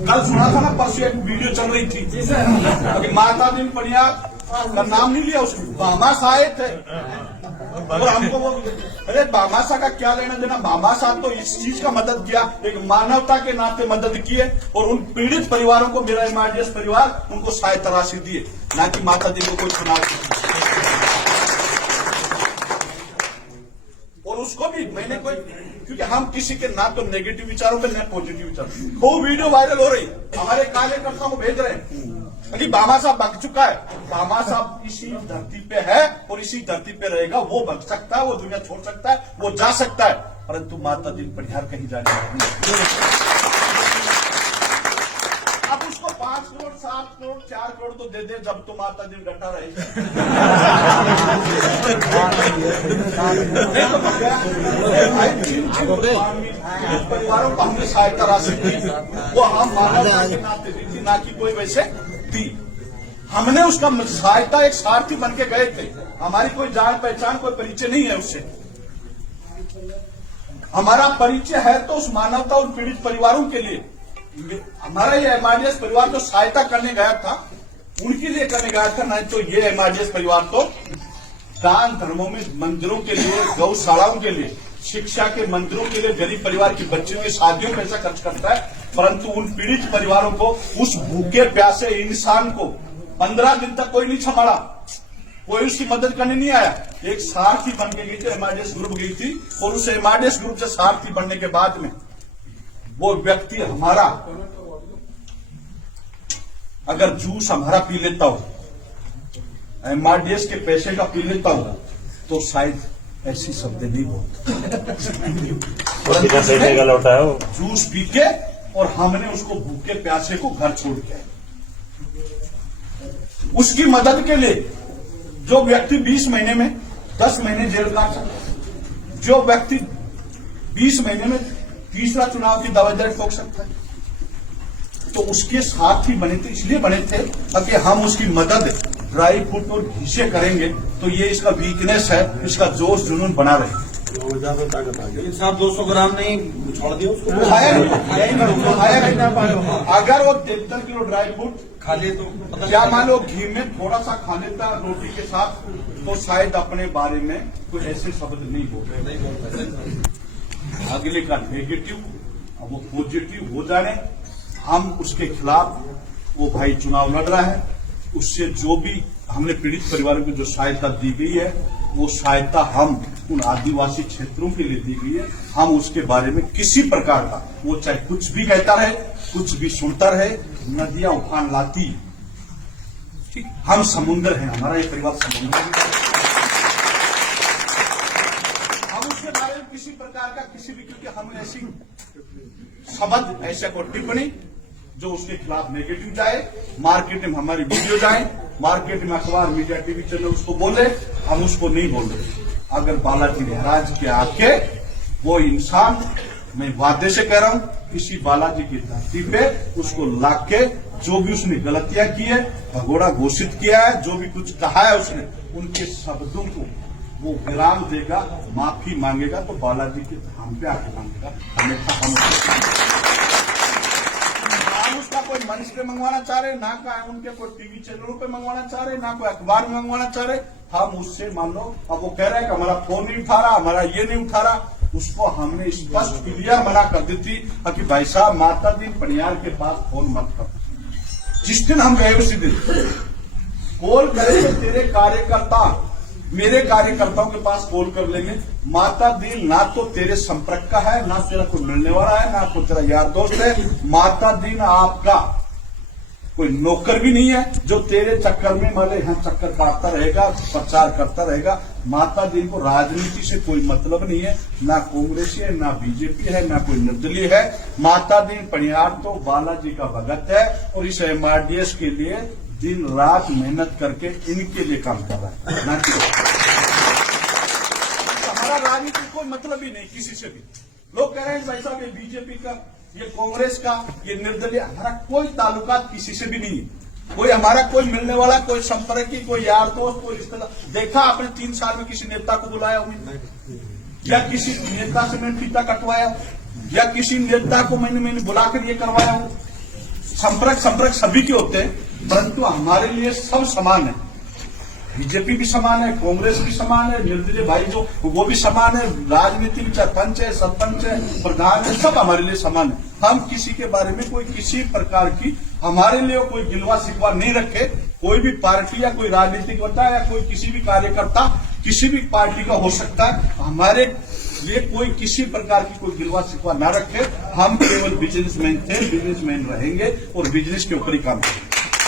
कल सुना था ना, परसों एक वीडियो चल रही थी कि माता दिन पनियार का नाम नहीं लिया, उसको बामास आए थे और हमको वो, अरे बामासा का क्या लेना देना। बामासा तो इस चीज का मदद किया, एक मानवता के नाते मदद किए और उन पीड़ित परिवारों को, मेरा एमआरडीएस परिवार, उनको सहायता राशि दिए, ना कि माता दिन को कोई चुनाव। और उसको भी मैंने कोई, क्योंकि हम किसी के ना तो नेगेटिव विचारों पे ना पॉजिटिव विचार, वो वीडियो वायरल हो रही, हमारे कार्यकर्ताओं को भेज रहे हैं कि बामा साहब बक चुका है, बामा साहब इसी धरती पे है और इसी धरती पे रहेगा, वो बच सकता है, वो दुनिया छोड़ सकता है, वो जा सकता है, परंतु माता दिन पनिहार कहीं जाने नहीं। अब उसको 5 करोड़ 7 करोड़ 4 करोड़ तो दे दे, जब तो माता दिन घटा रहे। परिवारों को हमने सहायता राशि दी, वो हम मानवता के नाते दी थी, ना कि कोई वैसे दी। हमने उसका सहायता एक सारथी बन के गए थे, हमारी कोई जान पहचान कोई परिचय नहीं है उससे। हमारा परिचय है तो उस मानवता और पीड़ित परिवारों के लिए। हमारा ये एमआरडीएस परिवार जो सहायता करने गया था, उनके लिए करने गया था, नहीं तो ये एमआरडीएस परिवार तो दान धर्मों में, मंदिरों के लिए, गौशालाओं के लिए, शिक्षा के मंदिरों के लिए, गरीब परिवार की बच्चियों की शादियों में पैसा खर्च करता है, परंतु उन पीड़ित परिवारों को, उस भूखे प्यासे इंसान को 15 दिन तक कोई नहीं संभाला, कोई उसकी मदद करने नहीं आया। एक सारथी बन के गई थी, एमआरडीएस ग्रुप गई थी, और उस एमआरडीएस ग्रुप से सारथी बनने के बाद में वो व्यक्ति हमारा अगर जूस हमारा पी लेता हो, एमआरडीएस के पैसे का पी लेता हो, तो शायद ऐसी शब्द नहीं बोलता। लौटा है जूस पी के, और हमने उसको भूखे प्यासे को घर छोड़ के, उसकी मदद के लिए जो व्यक्ति 20 महीने में 10 महीने जेल काट सकता, जो व्यक्ति 20 महीने में तीसरा चुनाव की दावेदारी ठोक सकता है, तो उसके साथ ही बने थे, इसलिए बने थे कि हम उसकी मदद ड्राई फ्रूट और घी से करेंगे, तो ये इसका वीकनेस है, इसका जोश जुनून बना रहे। साहब 200 ग्राम नहीं छोड़ दिया उसको, खाया नहीं। अगर वो 73 किलो ड्राई फ्रूट खा ले तो क्या मान लो घी में थोड़ा सा खा लेता रोटी के साथ, तो शायद अपने बारे में कोई ऐसे शब्द नहीं बोलते। अगले का नेगेटिव, अब वो पॉजिटिव हो जाने, हम उसके खिलाफ, वो भाई चुनाव लड़ रहा है, उससे जो भी हमने पीड़ित परिवारों को जो सहायता दी गई है, वो सहायता हम उन आदिवासी क्षेत्रों के लिए दी गई है। हम उसके बारे में किसी प्रकार का, वो चाहे कुछ भी कहता रहे, कुछ भी सुनता रहे, नदियां उफान लाती, ठीक, हम समुद्र हैं, हमारा ये परिवार समुद्र है। हम उसके बारे में किसी प्रकार का, किसी भी, क्योंकि हमने ऐसी शब्द, ऐसा को टिप्पणी जो उसके खिलाफ नेगेटिव जाए, मार्केट में हमारी वीडियो जाए, मार्केट में अखबार, मीडिया, टीवी चैनल उसको बोले, हम उसको नहीं बोल रहे। अगर बालाजी महाराज के आके वो इंसान, मैं वादे से कह रहा हूं, किसी बालाजी की धरती पे उसको लाके, जो भी उसने गलतियां की है, भगोड़ा घोषित किया है, जो भी कुछ कहा है उसने, उनके शब्दों को वो विराम देगा, माफी मांगेगा, तो बालाजी के धाम पे आके मांगेगा। हमेशा हम उसका कोई मंच पे मंगवाना चाह रहे, ना का उनके कोई टीवी चैनलों पे मंगवाना चाह रहे, ना कोई अखबार में मंगवाना चाह रहे। हम उससे, मान लो अब वो कह रहे हैं कि हमारा फोन नहीं उठा रहा, हमारा ये नहीं उठा रहा, उसको हमने स्पष्ट क्लियर मना कर दी थी कि भाई साहब, माता दिन पनिहार के पास फोन मत कर। जिस दिन हम गए उसी दिन कॉल करेंगे, तेरे कार्यकर्ता मेरे कार्यकर्ताओं के पास कॉल कर लेंगे। माता दिन ना तो तेरे संपर्क का है, ना तेरा कोई मिलने वाला है, ना कोई तेरा यार दोस्त है। माता दिन आपका कोई नौकर भी नहीं है जो तेरे चक्कर में माले यहाँ चक्कर काटता रहेगा, प्रचार करता रहेगा। माता दिन को राजनीति से कोई मतलब नहीं है, ना कांग्रेस है, ना बीजेपी है, ना कोई निर्दलीय है। माता दिन पनिहार तो बालाजी का भगत है, और इस एमआरडीएस के लिए दिन रात मेहनत करके इनके लिए काम कर रहा है, ना कि हमारा राजनीति कोई मतलब ही नहीं किसी से भी। लोग कह रहे हैं भाई साहब, ये बीजेपी का, ये कांग्रेस का, ये निर्दलीय, हमारा कोई ताल्लुकात किसी से भी नहीं है। कोई हमारा कोई मिलने वाला, कोई संपर्क, कोई यार दोस्त, कोई रिश्तेदार देखा आपने 3 साल में किसी नेता को बुलाया हो, या किसी नेता से मैंने फीता कटवाया, या किसी नेता को मैंने बुलाकर ये करवाया हो? संपर्क सभी के होते हैं, परंतु हमारे लिए सब समान है। बीजेपी भी समान है, कांग्रेस भी समान है, निर्दलीय भाई जो वो भी समान है, राजनीति में चाहे पंच है, सरपंच है, प्रधान है, सब हमारे लिए समान है। हम किसी के बारे में कोई किसी प्रकार की हमारे लिए कोई गिलवा शिकवा नहीं रखे। कोई भी पार्टी या कोई राजनीतिक होता है या कोई किसी भी कार्यकर्ता किसी भी पार्टी का हो सकता है, हमारे लिए कोई किसी प्रकार की कोई गिलवा शिकवा न रखे। हम केवल बिजनेसमैन थे, बिजनेसमैन रहेंगे और बिजनेस के ऊपर ही काम करेंगे।